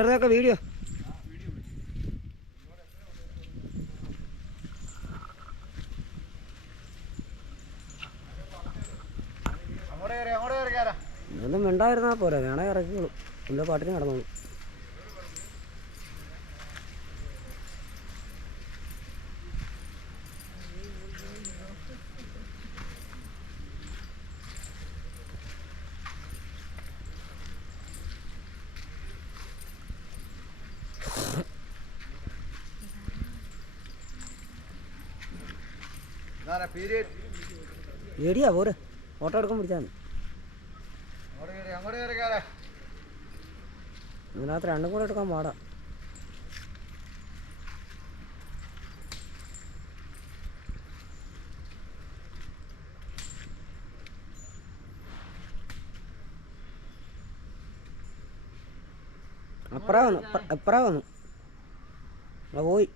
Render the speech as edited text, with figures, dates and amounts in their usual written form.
ഇതൊക്കെ വീഡിയോ ഒന്നും മിണ്ടായിരുന്നാ പോരാ, വേണേ ഇറക്കിക്കോളൂ, എന്താ പാട്ടിന് നടന്നോളൂ. ഏടിയാ പോരെ, ഫോട്ടോ എടുക്കാൻ പിടിച്ചാൽ മതി. ഇതിനകത്ത് രണ്ടും കൂടെ എടുക്കാൻ പാടാ. അപ്പുറം വന്നു പോയി.